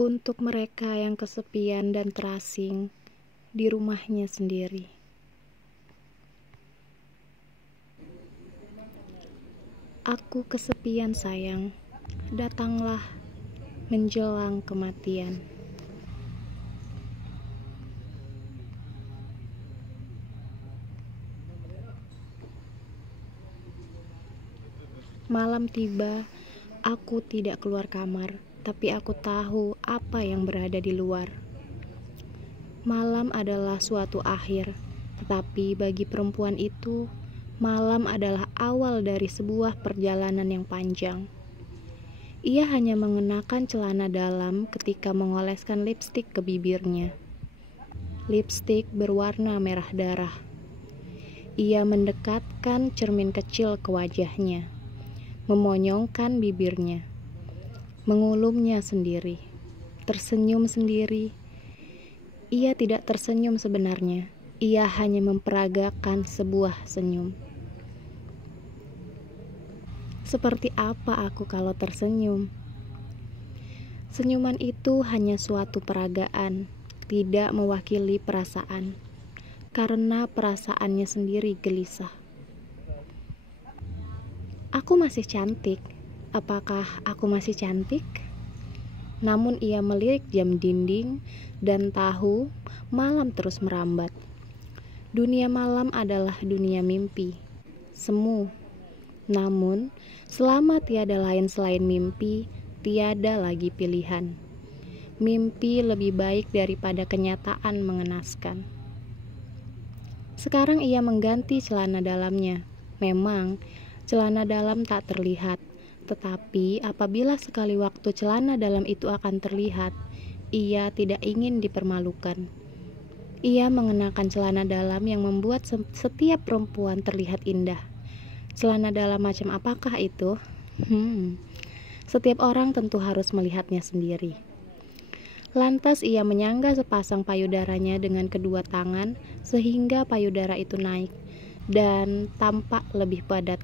Untuk mereka yang kesepian dan terasing di rumahnya sendiri. Aku kesepian sayang, datanglah menjelang kematian. Malam tiba, aku tidak keluar kamar, tapi aku tahu apa yang berada di luar. Malam adalah suatu akhir, tetapi bagi perempuan itu, malam adalah awal dari sebuah perjalanan yang panjang. Ia hanya mengenakan celana dalam ketika mengoleskan lipstik ke bibirnya. Lipstik berwarna merah darah. Ia mendekatkan cermin kecil ke wajahnya, memonyongkan bibirnya, mengulumnya sendiri, tersenyum sendiri. Ia tidak tersenyum sebenarnya, ia hanya memperagakan sebuah senyum. Seperti apa aku kalau tersenyum? Senyuman itu hanya suatu peragaan, tidak mewakili perasaan, karena perasaannya sendiri gelisah. Aku masih cantik. Apakah aku masih cantik? Namun ia melirik jam dinding dan tahu malam terus merambat. Dunia malam adalah dunia mimpi, semu. Namun, selama tiada lain selain mimpi, tiada lagi pilihan. Mimpi lebih baik daripada kenyataan mengenaskan. Sekarang ia mengganti celana dalamnya. Memang, celana dalam tak terlihat, tetapi apabila sekali waktu celana dalam itu akan terlihat, ia tidak ingin dipermalukan. Ia mengenakan celana dalam yang membuat setiap perempuan terlihat indah. Celana dalam macam apakah itu? Setiap orang tentu harus melihatnya sendiri. Lantas ia menyangga sepasang payudaranya dengan kedua tangan sehingga payudara itu naik dan tampak lebih padat.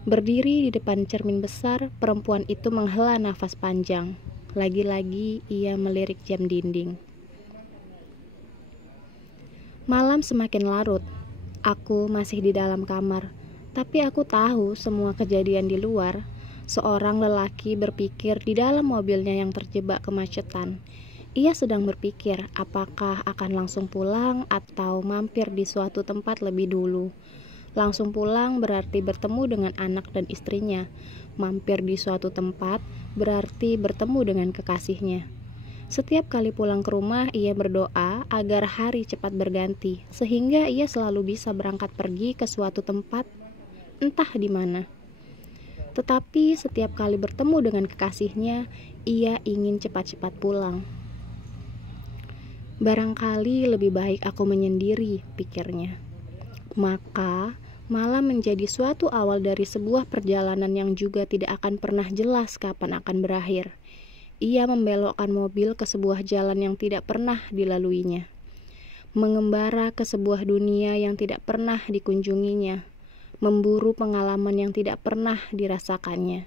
Berdiri di depan cermin besar, perempuan itu menghela nafas panjang. Lagi-lagi ia melirik jam dinding. Malam semakin larut. Aku masih di dalam kamar, tapi aku tahu semua kejadian di luar. Seorang lelaki berpikir di dalam mobilnya yang terjebak kemacetan. Ia sedang berpikir apakah akan langsung pulang atau mampir di suatu tempat lebih dulu. Langsung pulang berarti bertemu dengan anak dan istrinya. Mampir di suatu tempat berarti bertemu dengan kekasihnya. Setiap kali pulang ke rumah, ia berdoa agar hari cepat berganti, sehingga ia selalu bisa berangkat pergi ke suatu tempat, entah di mana. Tetapi setiap kali bertemu dengan kekasihnya, ia ingin cepat-cepat pulang. Barangkali lebih baik aku menyendiri, pikirnya. Maka, malam menjadi suatu awal dari sebuah perjalanan yang juga tidak akan pernah jelas kapan akan berakhir. Ia membelokkan mobil ke sebuah jalan yang tidak pernah dilaluinya, mengembara ke sebuah dunia yang tidak pernah dikunjunginya, memburu pengalaman yang tidak pernah dirasakannya.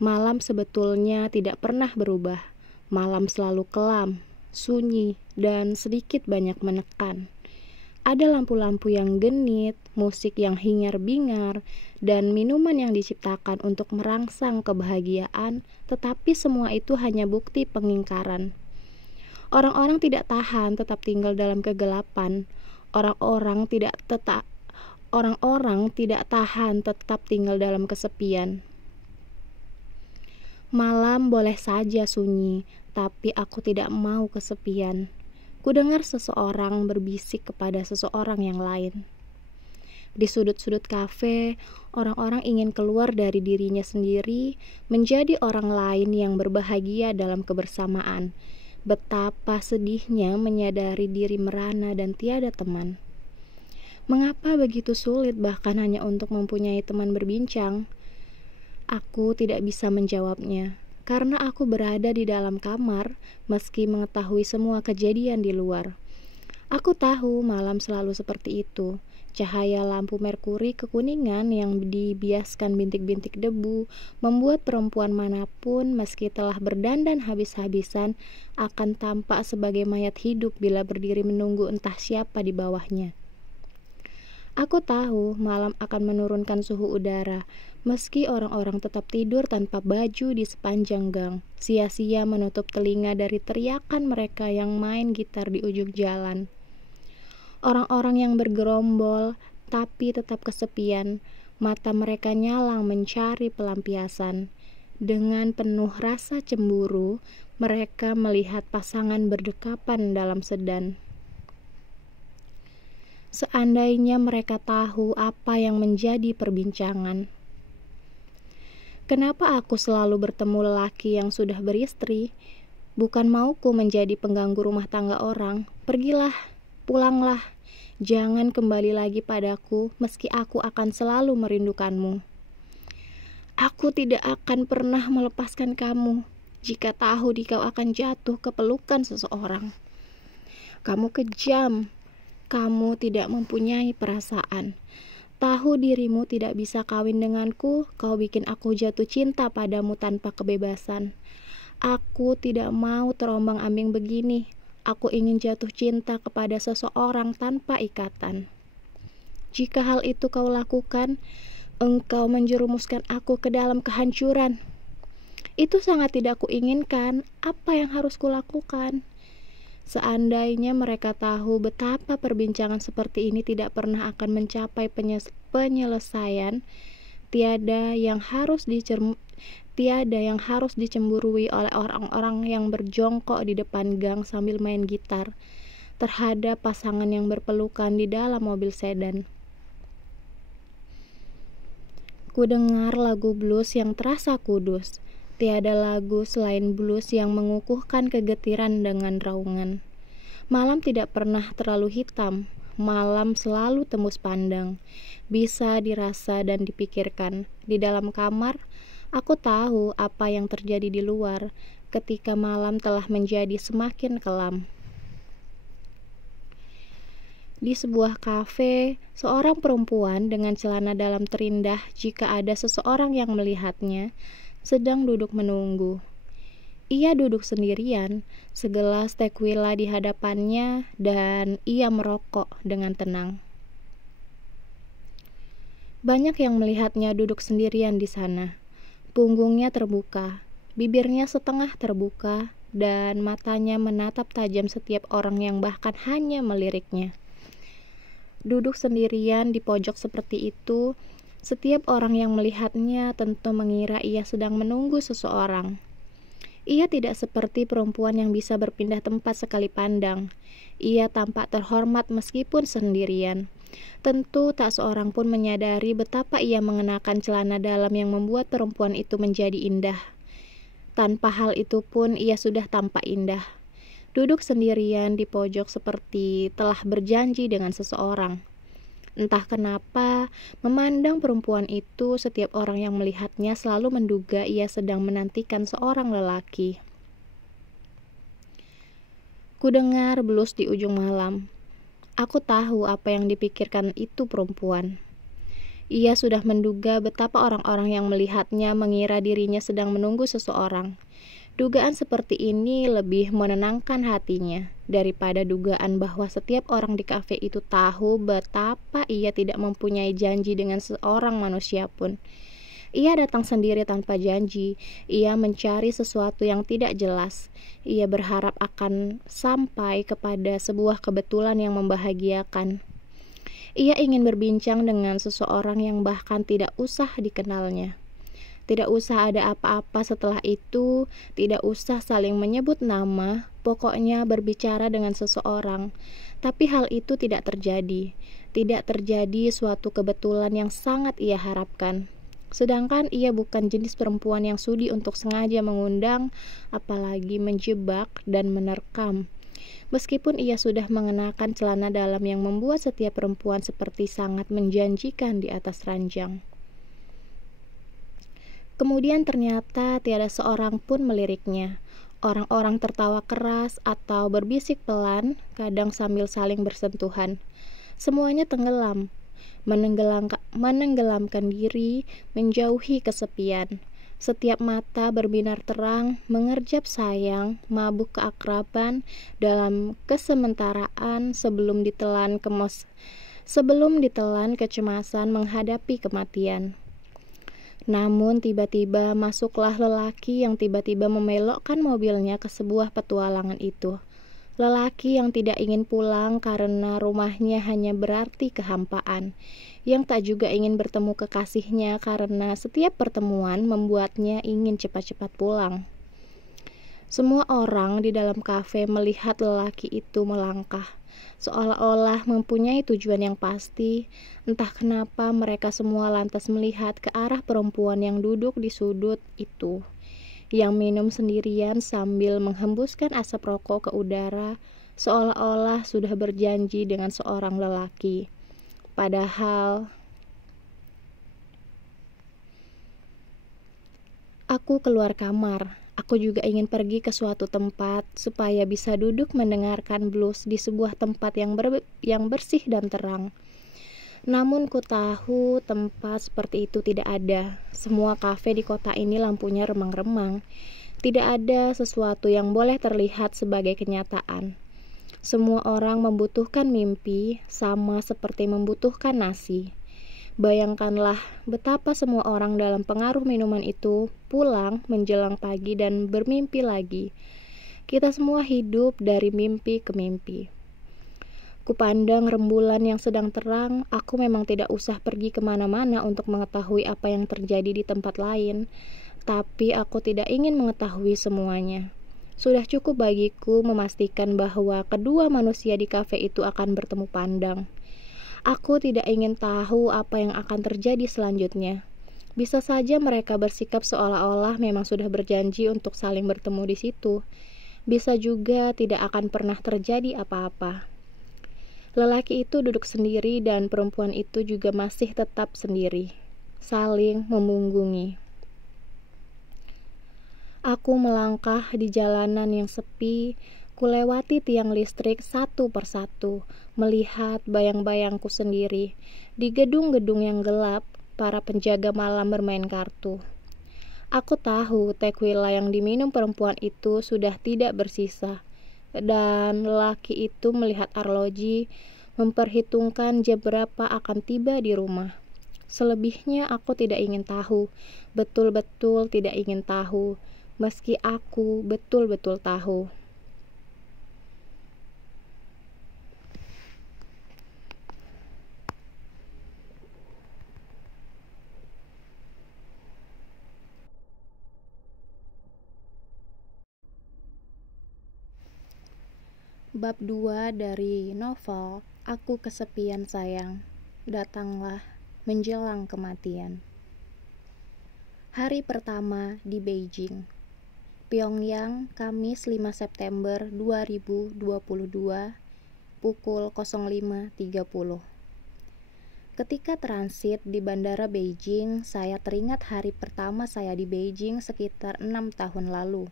Malam sebetulnya tidak pernah berubah. Malam selalu kelam, sunyi, dan sedikit banyak menekan. Ada lampu-lampu yang genit, musik yang hingar-bingar, dan minuman yang diciptakan untuk merangsang kebahagiaan, tetapi semua itu hanya bukti pengingkaran. Orang-orang tidak tahan tetap tinggal dalam kegelapan. Orang-orang tidak tahan tetap tinggal dalam kesepian. Malam boleh saja sunyi, tapi aku tidak mau kesepian. Kudengar seseorang berbisik kepada seseorang yang lain. Di sudut-sudut kafe, orang-orang ingin keluar dari dirinya sendiri, menjadi orang lain yang berbahagia dalam kebersamaan. Betapa sedihnya menyadari diri merana dan tiada teman. Mengapa begitu sulit bahkan hanya untuk mempunyai teman berbincang? Aku tidak bisa menjawabnya. Karena aku berada di dalam kamar, meski mengetahui semua kejadian di luar. Aku tahu malam selalu seperti itu. Cahaya lampu merkuri kekuningan yang dibiaskan bintik-bintik debu membuat perempuan manapun meski telah berdandan habis-habisan akan tampak sebagai mayat hidup bila berdiri menunggu entah siapa di bawahnya. Aku tahu malam akan menurunkan suhu udara, meski orang-orang tetap tidur tanpa baju di sepanjang gang, sia-sia menutup telinga dari teriakan mereka yang main gitar di ujung jalan. Orang-orang yang bergerombol tapi tetap kesepian, mata mereka nyalang mencari pelampiasan. Dengan penuh rasa cemburu, mereka melihat pasangan berdekapan dalam sedan. Seandainya mereka tahu apa yang menjadi perbincangan. Kenapa aku selalu bertemu lelaki yang sudah beristri? Bukan mauku menjadi pengganggu rumah tangga orang. Pergilah, pulanglah. Jangan kembali lagi padaku, meski aku akan selalu merindukanmu. Aku tidak akan pernah melepaskan kamu jika tahu kau akan jatuh ke pelukan seseorang. Kamu kejam, kamu tidak mempunyai perasaan. Tahu dirimu tidak bisa kawin denganku, kau bikin aku jatuh cinta padamu tanpa kebebasan. Aku tidak mau terombang-ambing begini. Aku ingin jatuh cinta kepada seseorang tanpa ikatan. Jika hal itu kau lakukan, engkau menjerumuskan aku ke dalam kehancuran. Itu sangat tidak kuinginkan. Apa yang harus kulakukan? Seandainya mereka tahu betapa perbincangan seperti ini tidak pernah akan mencapai penyelesaian, tiada yang harus dicemburui oleh orang-orang yang berjongkok di depan gang sambil main gitar terhadap pasangan yang berpelukan di dalam mobil sedan. Ku dengar lagu blues yang terasa kudus. Tiada lagu selain blues yang mengukuhkan kegetiran dengan raungan. Malam tidak pernah terlalu hitam. Malam selalu tembus pandang, bisa dirasa dan dipikirkan. Di dalam kamar, aku tahu apa yang terjadi di luar ketika malam telah menjadi semakin kelam. Di sebuah kafe, seorang perempuan dengan celana dalam terindah, jika ada seseorang yang melihatnya, sedang duduk menunggu. Ia duduk sendirian, segelas tequila di hadapannya, dan ia merokok dengan tenang. Banyak yang melihatnya duduk sendirian di sana. Punggungnya terbuka, bibirnya setengah terbuka, dan matanya menatap tajam setiap orang yang bahkan hanya meliriknya. Duduk sendirian di pojok seperti itu, setiap orang yang melihatnya tentu mengira ia sedang menunggu seseorang. Ia tidak seperti perempuan yang bisa berpindah tempat sekali pandang. Ia tampak terhormat meskipun sendirian. Tentu tak seorang pun menyadari betapa ia mengenakan celana dalam yang membuat perempuan itu menjadi indah. Tanpa hal itu pun ia sudah tampak indah. Duduk sendirian di pojok seperti telah berjanji dengan seseorang. Entah kenapa, memandang perempuan itu, setiap orang yang melihatnya selalu menduga ia sedang menantikan seorang lelaki. Kudengar blues di ujung malam. Aku tahu apa yang dipikirkan itu perempuan. Ia sudah menduga betapa orang-orang yang melihatnya mengira dirinya sedang menunggu seseorang. Dugaan seperti ini lebih menenangkan hatinya daripada dugaan bahwa setiap orang di kafe itu tahu betapa ia tidak mempunyai janji dengan seorang manusia pun. Ia datang sendiri tanpa janji. Ia mencari sesuatu yang tidak jelas. Ia berharap akan sampai kepada sebuah kebetulan yang membahagiakan. Ia ingin berbincang dengan seseorang yang bahkan tidak usah dikenalnya. Tidak usah ada apa-apa setelah itu, tidak usah saling menyebut nama, pokoknya berbicara dengan seseorang. Tapi hal itu tidak terjadi. Tidak terjadi suatu kebetulan yang sangat ia harapkan. Sedangkan ia bukan jenis perempuan yang sudi untuk sengaja mengundang, apalagi menjebak dan menerkam. Meskipun ia sudah mengenakan celana dalam yang membuat setiap perempuan seperti sangat menjanjikan di atas ranjang. Kemudian ternyata tiada seorang pun meliriknya. Orang-orang tertawa keras atau berbisik pelan, kadang sambil saling bersentuhan. Semuanya tenggelam. menenggelamkan diri, menjauhi kesepian. Setiap mata berbinar terang, mengerjap sayang, mabuk keakraban dalam kesementaraan sebelum ditelan kecemasan menghadapi kematian. Namun tiba-tiba masuklah lelaki yang tiba-tiba membelokkan mobilnya ke sebuah petualangan itu. Lelaki yang tidak ingin pulang karena rumahnya hanya berarti kehampaan, yang tak juga ingin bertemu kekasihnya karena setiap pertemuan membuatnya ingin cepat-cepat pulang. Semua orang di dalam kafe melihat lelaki itu melangkah, seolah-olah mempunyai tujuan yang pasti. Entah kenapa mereka semua lantas melihat ke arah perempuan yang duduk di sudut itu, yang minum sendirian sambil menghembuskan asap rokok ke udara, seolah-olah sudah berjanji dengan seorang lelaki. Padahal aku keluar kamar. Aku juga ingin pergi ke suatu tempat supaya bisa duduk mendengarkan blues di sebuah tempat yang bersih dan terang. Namun ku tahu tempat seperti itu tidak ada. Semua kafe di kota ini lampunya remang-remang. Tidak ada sesuatu yang boleh terlihat sebagai kenyataan. Semua orang membutuhkan mimpi, sama seperti membutuhkan nasi. Bayangkanlah betapa semua orang dalam pengaruh minuman itu pulang menjelang pagi dan bermimpi lagi. Kita semua hidup dari mimpi ke mimpi. Kupandang rembulan yang sedang terang. Aku memang tidak usah pergi kemana-mana untuk mengetahui apa yang terjadi di tempat lain. Tapi aku tidak ingin mengetahui semuanya. Sudah cukup bagiku memastikan bahwa kedua manusia di kafe itu akan bertemu pandang. Aku tidak ingin tahu apa yang akan terjadi selanjutnya. Bisa saja mereka bersikap seolah-olah memang sudah berjanji untuk saling bertemu di situ. Bisa juga tidak akan pernah terjadi apa-apa. Lelaki itu duduk sendiri dan perempuan itu juga masih tetap sendiri, saling memunggungi. Aku melangkah di jalanan yang sepi. Kulewati tiang listrik satu persatu, melihat bayang-bayangku sendiri. Di gedung-gedung yang gelap, para penjaga malam bermain kartu. Aku tahu tequila yang diminum perempuan itu sudah tidak bersisa. Dan lelaki itu melihat arloji, memperhitungkan jam berapa akan tiba di rumah. Selebihnya aku tidak ingin tahu, betul-betul tidak ingin tahu, meski aku betul-betul tahu. Bab 2 dari novel Aku Kesepian Sayang. Datanglah menjelang kematian. Hari pertama di Beijing. Pyongyang, Kamis 5 September 2022, pukul 05.30. Ketika transit di Bandara Beijing, saya teringat hari pertama saya di Beijing sekitar 6 tahun lalu.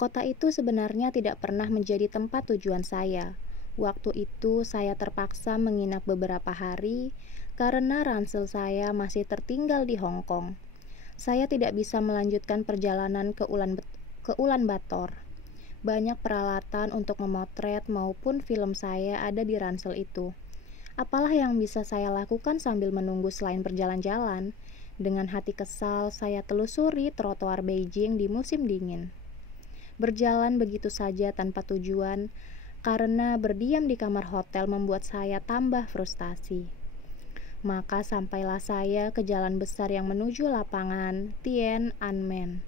Kota itu sebenarnya tidak pernah menjadi tempat tujuan saya. Waktu itu saya terpaksa menginap beberapa hari karena ransel saya masih tertinggal di Hong Kong. Saya tidak bisa melanjutkan perjalanan ke Ulaanbaatar. Banyak peralatan untuk memotret maupun film saya ada di ransel itu. Apalah yang bisa saya lakukan sambil menunggu selain berjalan-jalan? Dengan hati kesal, saya telusuri trotoar Beijing di musim dingin. Berjalan begitu saja tanpa tujuan, karena berdiam di kamar hotel membuat saya tambah frustasi. Maka sampailah saya ke jalan besar yang menuju lapangan Tiananmen.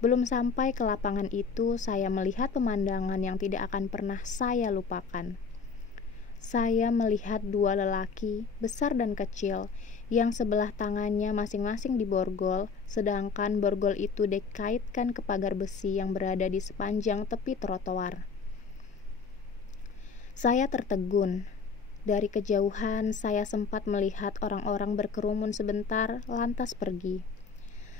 Belum sampai ke lapangan itu, saya melihat pemandangan yang tidak akan pernah saya lupakan. Saya melihat dua lelaki, besar dan kecil, yang sebelah tangannya masing-masing diborgol, sedangkan borgol itu dikaitkan ke pagar besi yang berada di sepanjang tepi trotoar. Saya tertegun. Dari kejauhan, saya sempat melihat orang-orang berkerumun sebentar, lantas pergi.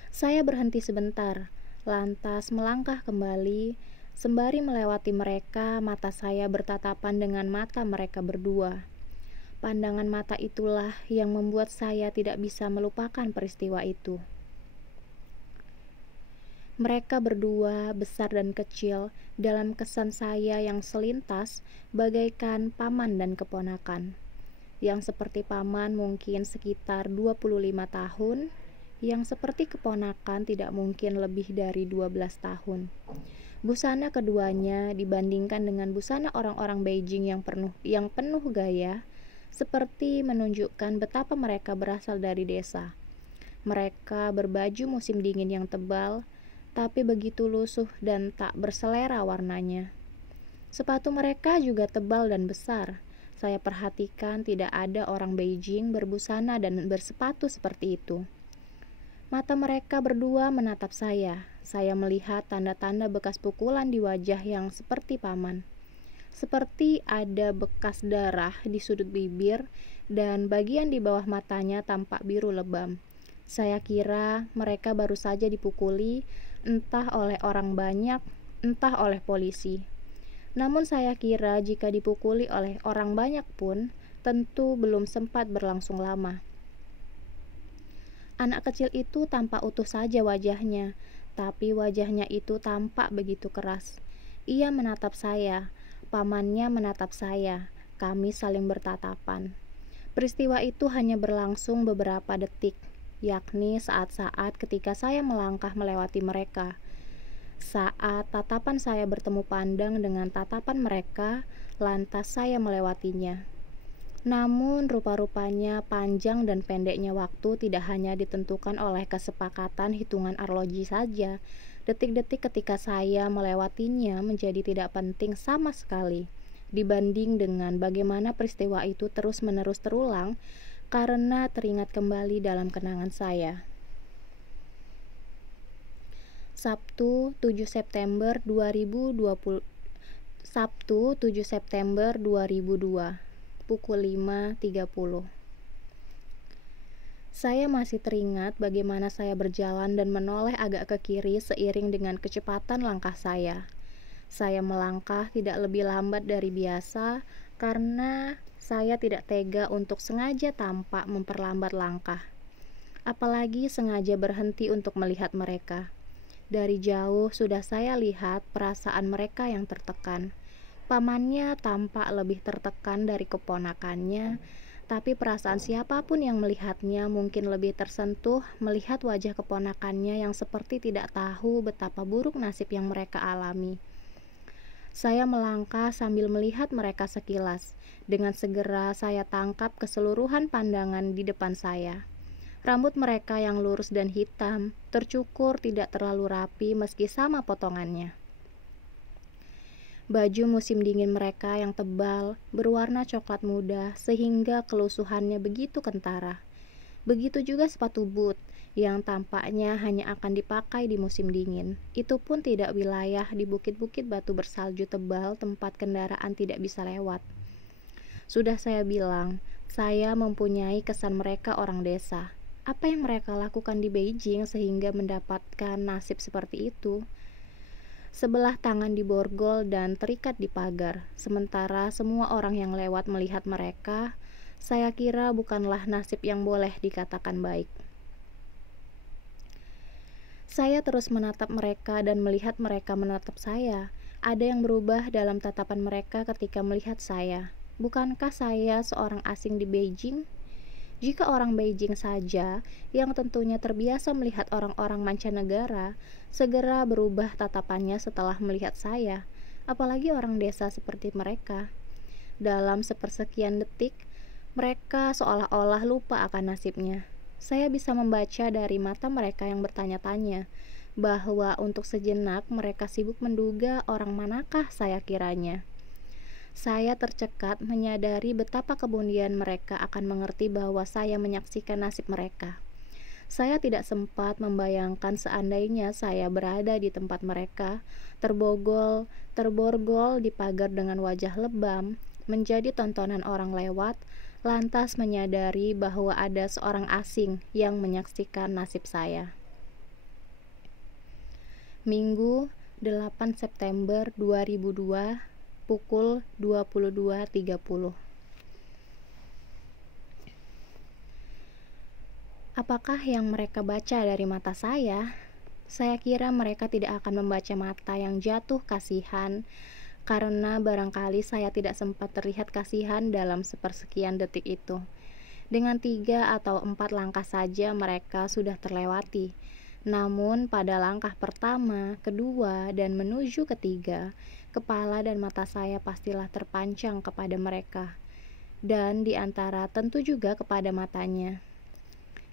Saya berhenti sebentar, lantas melangkah kembali. Sembari melewati mereka, mata saya bertatapan dengan mata mereka berdua. Pandangan mata itulah yang membuat saya tidak bisa melupakan peristiwa itu. Mereka berdua, besar dan kecil, dalam kesan saya yang selintas, bagaikan paman dan keponakan. Yang seperti paman mungkin sekitar 25 tahun, yang seperti keponakan tidak mungkin lebih dari 12 tahun. Busana keduanya dibandingkan dengan busana orang-orang Beijing yang penuh gaya, seperti menunjukkan betapa mereka berasal dari desa. Mereka berbaju musim dingin yang tebal, tapi begitu lusuh dan tak berselera warnanya. Sepatu mereka juga tebal dan besar. Saya perhatikan tidak ada orang Beijing berbusana dan bersepatu seperti itu. Mata mereka berdua menatap saya. Saya melihat tanda-tanda bekas pukulan di wajah yang seperti paman. Seperti ada bekas darah di sudut bibir dan bagian di bawah matanya tampak biru lebam. Saya kira mereka baru saja dipukuli, entah oleh orang banyak, entah oleh polisi. Namun saya kira jika dipukuli oleh orang banyak pun, tentu belum sempat berlangsung lama. Anak kecil itu tampak utuh saja wajahnya, tapi wajahnya itu tampak begitu keras. Ia menatap saya, pamannya menatap saya, kami saling bertatapan. Peristiwa itu hanya berlangsung beberapa detik, yakni saat-saat ketika saya melangkah melewati mereka. Saat tatapan saya bertemu pandang dengan tatapan mereka, lantas saya melewatinya. Namun rupa-rupanya panjang dan pendeknya waktu tidak hanya ditentukan oleh kesepakatan hitungan arloji saja. Detik-detik ketika saya melewatinya menjadi tidak penting sama sekali dibanding dengan bagaimana peristiwa itu terus-menerus terulang karena teringat kembali dalam kenangan saya. Sabtu 7 September 2020 Sabtu 7 September 2002 pukul 5.30. Saya masih teringat bagaimana saya berjalan dan menoleh agak ke kiri seiring dengan kecepatan langkah saya. Saya melangkah tidak lebih lambat dari biasa karena saya tidak tega untuk sengaja tampak memperlambat langkah. Apalagi sengaja berhenti untuk melihat mereka. Dari jauh sudah saya lihat perasaan mereka yang tertekan. Pamannya tampak lebih tertekan dari keponakannya, tapi perasaan siapapun yang melihatnya mungkin lebih tersentuh melihat wajah keponakannya yang seperti tidak tahu betapa buruk nasib yang mereka alami. Saya melangkah sambil melihat mereka sekilas. Dengan segera saya tangkap keseluruhan pandangan di depan saya. Rambut mereka yang lurus dan hitam, tercukur tidak terlalu rapi meski sama potongannya. Baju musim dingin mereka yang tebal, berwarna coklat muda sehingga kelusuhannya begitu kentara. Begitu juga sepatu boot yang tampaknya hanya akan dipakai di musim dingin. Itu pun tidak wilayah di bukit-bukit batu bersalju tebal tempat kendaraan tidak bisa lewat. Sudah saya bilang, saya mempunyai kesan mereka orang desa. Apa yang mereka lakukan di Beijing sehingga mendapatkan nasib seperti itu? Sebelah tangan diborgol dan terikat di pagar, sementara semua orang yang lewat melihat mereka. Saya kira bukanlah nasib yang boleh dikatakan baik. Saya terus menatap mereka dan melihat mereka menatap saya. Ada yang berubah dalam tatapan mereka ketika melihat saya. Bukankah saya seorang asing di Beijing? Jika orang Beijing saja, yang tentunya terbiasa melihat orang-orang mancanegara, segera berubah tatapannya setelah melihat saya, apalagi orang desa seperti mereka. Dalam sepersekian detik, mereka seolah-olah lupa akan nasibnya. Saya bisa membaca dari mata mereka yang bertanya-tanya, bahwa untuk sejenak mereka sibuk menduga orang manakah saya kiranya. Saya tercekat menyadari betapa kemudian mereka akan mengerti bahwa saya menyaksikan nasib mereka. Saya tidak sempat membayangkan seandainya saya berada di tempat mereka, terborgol di pagar dengan wajah lebam, menjadi tontonan orang lewat, lantas menyadari bahwa ada seorang asing yang menyaksikan nasib saya. Minggu 8 September 2002 pukul 22.30. Apakah yang mereka baca dari mata saya? Saya kira mereka tidak akan membaca mata yang jatuh kasihan, karena barangkali saya tidak sempat terlihat kasihan dalam sepersekian detik itu. Dengan 3 atau 4 langkah saja mereka sudah terlewati. Namun pada langkah pertama, kedua, dan menuju ketiga, kepala dan mata saya pastilah terpancang kepada mereka. Dan di antara tentu juga kepada matanya.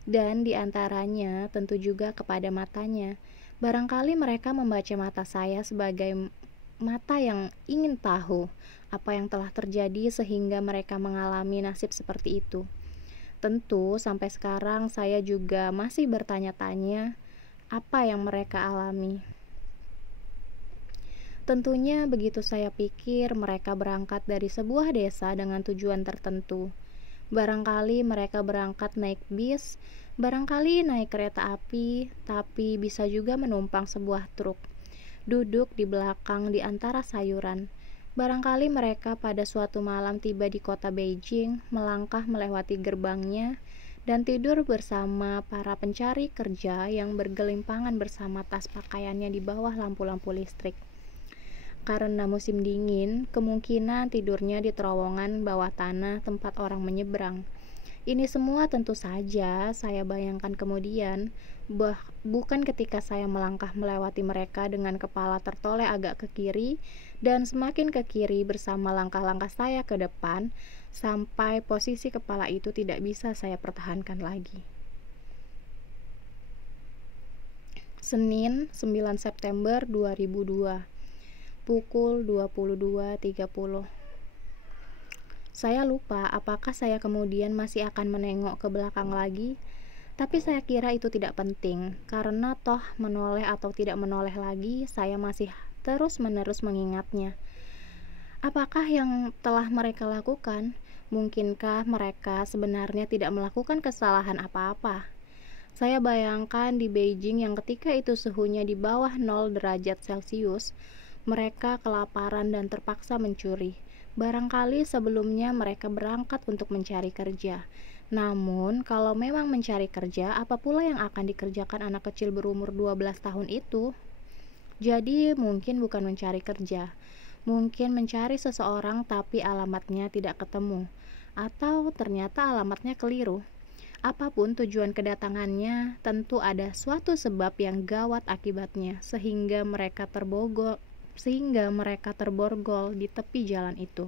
Dan di antaranya tentu juga kepada matanya. Barangkali mereka membaca mata saya sebagai mata yang ingin tahu apa yang telah terjadi sehingga mereka mengalami nasib seperti itu. Tentu sampai sekarang saya juga masih bertanya-tanya apa yang mereka alami. Tentunya begitu saya pikir mereka berangkat dari sebuah desa dengan tujuan tertentu. Barangkali mereka berangkat naik bis, barangkali naik kereta api, tapi bisa juga menumpang sebuah truk. Duduk di belakang di antara sayuran. Barangkali mereka pada suatu malam tiba di kota Beijing, melangkah melewati gerbangnya, dan tidur bersama para pencari kerja yang bergelimpangan bersama tas pakaiannya di bawah lampu-lampu listrik. Karena musim dingin, kemungkinan tidurnya di terowongan bawah tanah tempat orang menyeberang. Ini semua tentu saja saya bayangkan kemudian, bukan ketika saya melangkah melewati mereka dengan kepala tertoleh agak ke kiri dan semakin ke kiri bersama langkah-langkah saya ke depan, sampai posisi kepala itu tidak bisa saya pertahankan lagi. Senin, 9 September 2002, pukul 22.30. Saya lupa apakah saya kemudian masih akan menengok ke belakang lagi, tapi saya kira itu tidak penting, karena toh menoleh atau tidak menoleh lagi, saya masih terus-menerus mengingatnya. Apakah yang telah mereka lakukan? Mungkinkah mereka sebenarnya tidak melakukan kesalahan apa-apa? Saya bayangkan di Beijing yang ketika itu suhunya di bawah 0 derajat Celcius, mereka kelaparan dan terpaksa mencuri. Barangkali sebelumnya mereka berangkat untuk mencari kerja. Namun, kalau memang mencari kerja, apa pula yang akan dikerjakan anak kecil berumur 12 tahun itu? Jadi, mungkin bukan mencari kerja. Mungkin mencari seseorang tapi alamatnya tidak ketemu. Atau ternyata alamatnya keliru. Apapun tujuan kedatangannya, tentu ada suatu sebab yang gawat akibatnya, sehingga mereka terborgol di tepi jalan itu.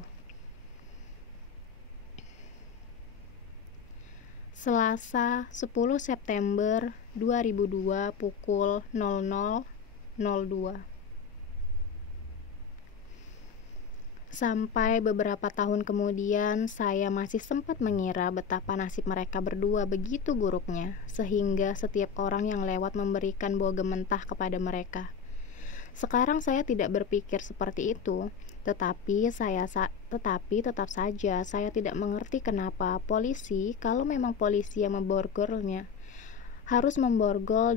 Selasa, 10 September 2002, pukul 00.02. Sampai beberapa tahun kemudian, saya masih sempat mengira betapa nasib mereka berdua begitu buruknya, sehingga setiap orang yang lewat memberikan boga mentah kepada mereka. Sekarang saya tidak berpikir seperti itu, tetapi tetap saja saya tidak mengerti kenapa polisi, kalau memang polisi yang memborgolnya, harus memborgol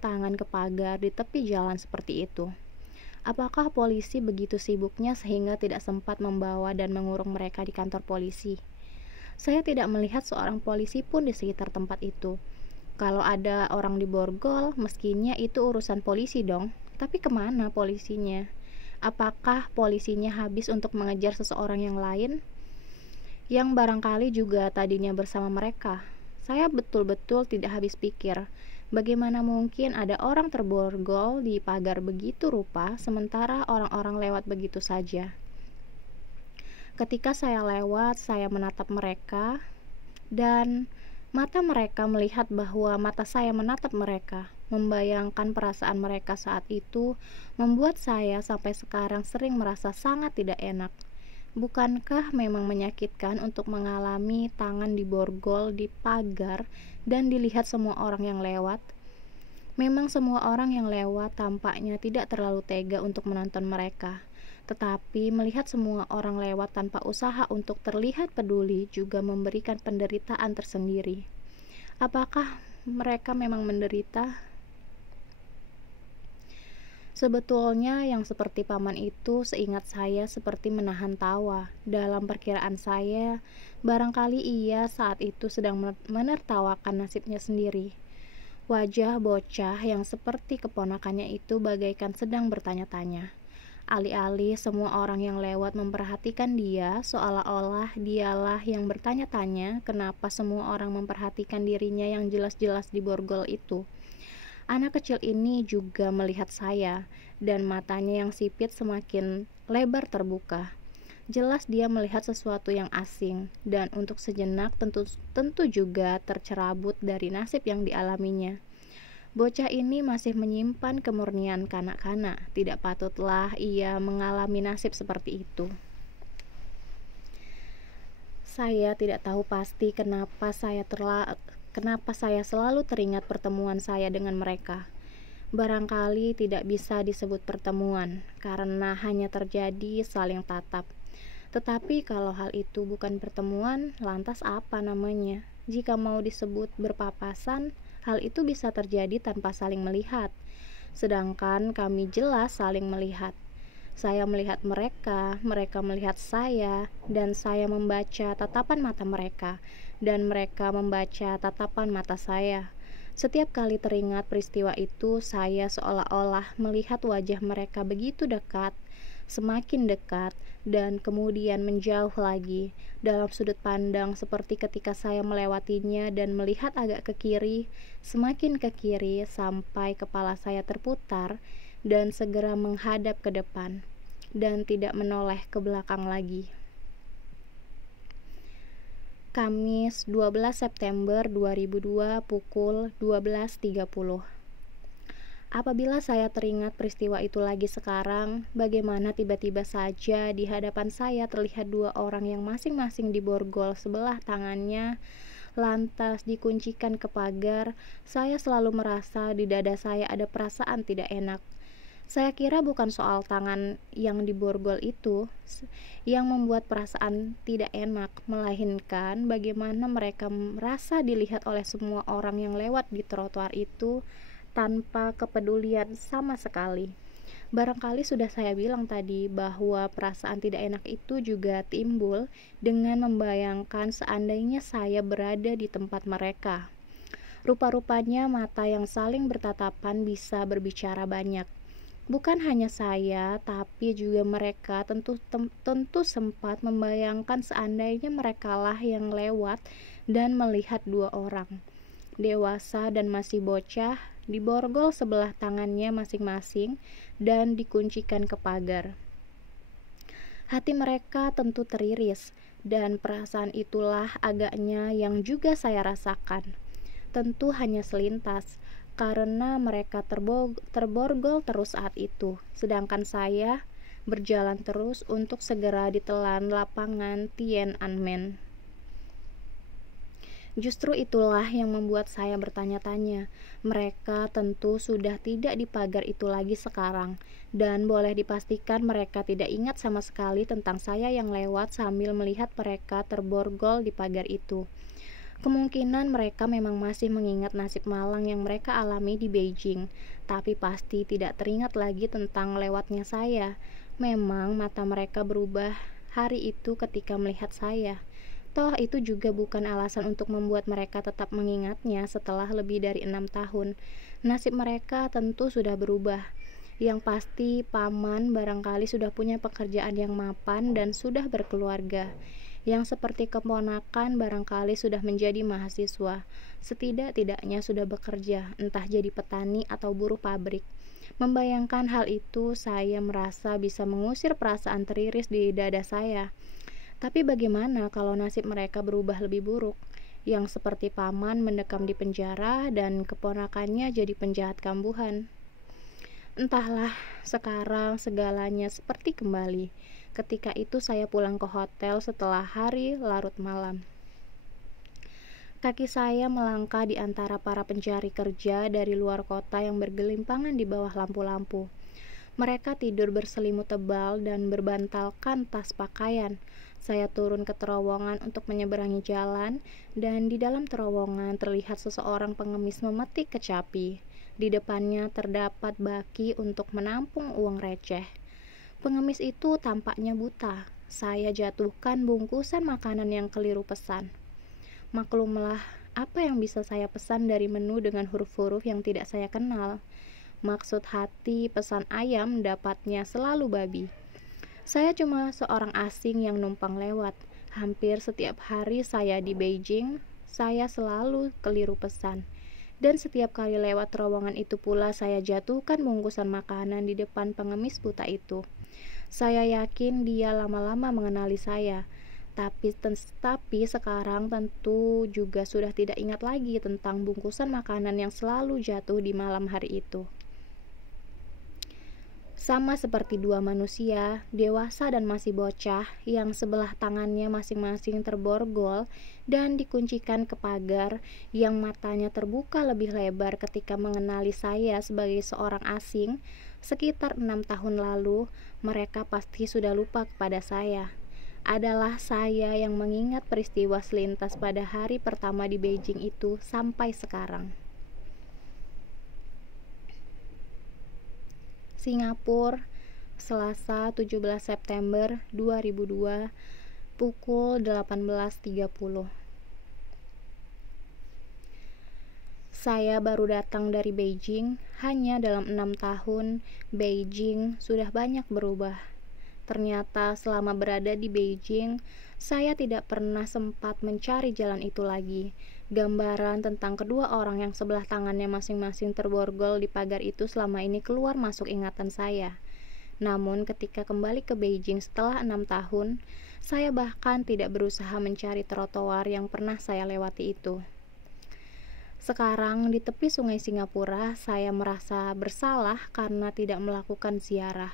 tangan ke pagar di tepi jalan seperti itu. Apakah polisi begitu sibuknya sehingga tidak sempat membawa dan mengurung mereka di kantor polisi? Saya tidak melihat seorang polisi pun di sekitar tempat itu. Kalau ada orang diborgol, mestinya itu urusan polisi dong. Tapi kemana polisinya? Apakah polisinya habis untuk mengejar seseorang yang lain? Yang barangkali juga tadinya bersama mereka. Saya betul-betul tidak habis pikir. Bagaimana mungkin ada orang terborgol di pagar begitu rupa, sementara orang-orang lewat begitu saja? Ketika saya lewat, saya menatap mereka, dan mata mereka melihat bahwa mata saya menatap mereka. Membayangkan perasaan mereka saat itu membuat saya sampai sekarang sering merasa sangat tidak enak. Bukankah memang menyakitkan untuk mengalami tangan diborgol di pagar dan dilihat semua orang yang lewat? Memang semua orang yang lewat tampaknya tidak terlalu tega untuk menonton mereka. Tetapi melihat semua orang lewat tanpa usaha untuk terlihat peduli juga memberikan penderitaan tersendiri. Apakah mereka memang menderita? Sebetulnya yang seperti paman itu seingat saya seperti menahan tawa. Dalam perkiraan saya, barangkali ia saat itu sedang menertawakan nasibnya sendiri. Wajah bocah yang seperti keponakannya itu bagaikan sedang bertanya-tanya. Alih-alih semua orang yang lewat memperhatikan dia, seolah-olah dialah yang bertanya-tanya kenapa semua orang memperhatikan dirinya yang jelas-jelas di borgol itu. Anak kecil ini juga melihat saya, dan matanya yang sipit semakin lebar terbuka. Jelas dia melihat sesuatu yang asing, dan untuk sejenak tentu juga tercerabut dari nasib yang dialaminya. Bocah ini masih menyimpan kemurnian kanak-kanak, tidak patutlah ia mengalami nasib seperti itu. Saya tidak tahu pasti kenapa saya selalu teringat pertemuan saya dengan mereka. Barangkali tidak bisa disebut pertemuan, karena hanya terjadi saling tatap. Tetapi kalau hal itu bukan pertemuan, lantas apa namanya? Jika mau disebut berpapasan, hal itu bisa terjadi tanpa saling melihat. Sedangkan kami jelas saling melihat. Saya melihat mereka, mereka melihat saya, dan saya membaca tatapan mata mereka, dan mereka membaca tatapan mata saya. Setiap kali teringat peristiwa itu, saya seolah-olah melihat wajah mereka begitu dekat, semakin dekat, dan kemudian menjauh lagi dalam sudut pandang seperti ketika saya melewatinya dan melihat agak ke kiri, semakin ke kiri sampai kepala saya terputar dan segera menghadap ke depan dan tidak menoleh ke belakang lagi. Kamis 12 September 2002 pukul 12.30. Apabila saya teringat peristiwa itu lagi sekarang, bagaimana tiba-tiba saja di hadapan saya terlihat dua orang yang masing-masing diborgol sebelah tangannya, lantas dikuncikan ke pagar. Saya selalu merasa di dada saya ada perasaan tidak enak. Saya kira bukan soal tangan yang diborgol itu yang membuat perasaan tidak enak, melainkan bagaimana mereka merasa dilihat oleh semua orang yang lewat di trotoar itu tanpa kepedulian sama sekali. Barangkali sudah saya bilang tadi bahwa perasaan tidak enak itu juga timbul dengan membayangkan seandainya saya berada di tempat mereka. Rupa-rupanya mata yang saling bertatapan bisa berbicara banyak. Bukan hanya saya, tapi juga mereka tentu sempat membayangkan seandainya merekalah yang lewat dan melihat dua orang, dewasa dan masih bocah, diborgol sebelah tangannya masing-masing dan dikuncikan ke pagar. Hati mereka tentu teriris, dan perasaan itulah agaknya yang juga saya rasakan. Tentu hanya selintas, karena mereka terborgol terus saat itu, sedangkan saya berjalan terus untuk segera ditelan lapangan Tiananmen. Justru itulah yang membuat saya bertanya-tanya. Mereka tentu sudah tidak di pagar itu lagi sekarang, dan boleh dipastikan mereka tidak ingat sama sekali tentang saya yang lewat sambil melihat mereka terborgol di pagar itu. Kemungkinan mereka memang masih mengingat nasib malang yang mereka alami di Beijing, tapi pasti tidak teringat lagi tentang lewatnya saya. Memang mata mereka berubah hari itu ketika melihat saya. Toh itu juga bukan alasan untuk membuat mereka tetap mengingatnya setelah lebih dari 6 tahun. Nasib mereka tentu sudah berubah. Yang pasti paman barangkali sudah punya pekerjaan yang mapan dan sudah berkeluarga. Yang seperti keponakan barangkali sudah menjadi mahasiswa. Setidak-tidaknya sudah bekerja, entah jadi petani atau buruh pabrik. Membayangkan hal itu, saya merasa bisa mengusir perasaan teriris di dada saya. Tapi bagaimana kalau nasib mereka berubah lebih buruk? Yang seperti paman mendekam di penjara dan keponakannya jadi penjahat kambuhan. Entahlah, sekarang segalanya seperti kembali. Ketika itu saya pulang ke hotel setelah hari larut malam. Kaki saya melangkah di antara para pencari kerja dari luar kota yang bergelimpangan di bawah lampu-lampu. Mereka tidur berselimut tebal dan berbantalkan tas pakaian. Saya turun ke terowongan untuk menyeberangi jalan, dan di dalam terowongan terlihat seseorang pengemis memetik kecapi. Di depannya terdapat baki untuk menampung uang receh. Pengemis itu tampaknya buta. Saya jatuhkan bungkusan makanan yang keliru pesan. Maklumlah, apa yang bisa saya pesan dari menu dengan huruf-huruf yang tidak saya kenal? Maksud hati pesan ayam dapatnya selalu babi. Saya cuma seorang asing yang numpang lewat. Hampir setiap hari saya di Beijing, saya selalu keliru pesan. Dan setiap kali lewat terowongan itu pula saya jatuhkan bungkusan makanan di depan pengemis buta itu. Saya yakin dia lama-lama mengenali saya. Tapi sekarang tentu juga sudah tidak ingat lagi tentang bungkusan makanan yang selalu jatuh di malam hari itu. Sama seperti dua manusia, dewasa dan masih bocah, yang sebelah tangannya masing-masing terborgol dan dikuncikan ke pagar, yang matanya terbuka lebih lebar ketika mengenali saya sebagai seorang asing, sekitar 6 tahun lalu, mereka pasti sudah lupa kepada saya. Adalah saya yang mengingat peristiwa selintas pada hari pertama di Beijing itu sampai sekarang. Singapura, Selasa 17 September 2002, pukul 18.30. Saya baru datang dari Beijing. Hanya dalam 6 tahun, Beijing sudah banyak berubah. Ternyata selama berada di Beijing, saya tidak pernah sempat mencari jalan itu lagi. Gambaran tentang kedua orang yang sebelah tangannya masing-masing terborgol di pagar itu selama ini keluar masuk ingatan saya. Namun ketika kembali ke Beijing setelah 6 tahun, saya bahkan tidak berusaha mencari trotoar yang pernah saya lewati itu. Sekarang di tepi sungai Singapura, saya merasa bersalah karena tidak melakukan ziarah.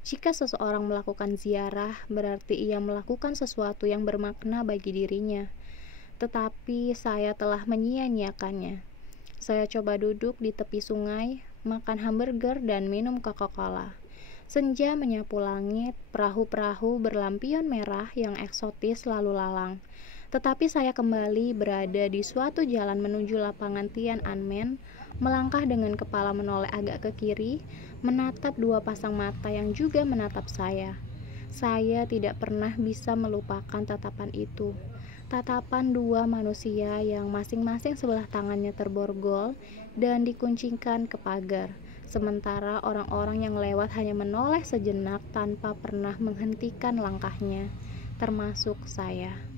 Jika seseorang melakukan ziarah, berarti ia melakukan sesuatu yang bermakna bagi dirinya. Tetapi saya telah menyia-nyiakannya. Saya coba duduk di tepi sungai, makan hamburger dan minum Coca-Cola. Senja menyapu langit, perahu-perahu berlampion merah yang eksotis lalu lalang. Tetapi saya kembali berada di suatu jalan menuju lapangan Tiananmen, melangkah dengan kepala menoleh agak ke kiri, menatap dua pasang mata yang juga menatap saya. Saya tidak pernah bisa melupakan tatapan itu. Tatapan dua manusia yang masing-masing sebelah tangannya terborgol dan dikuncingkan ke pagar, sementara orang-orang yang lewat hanya menoleh sejenak tanpa pernah menghentikan langkahnya, termasuk saya.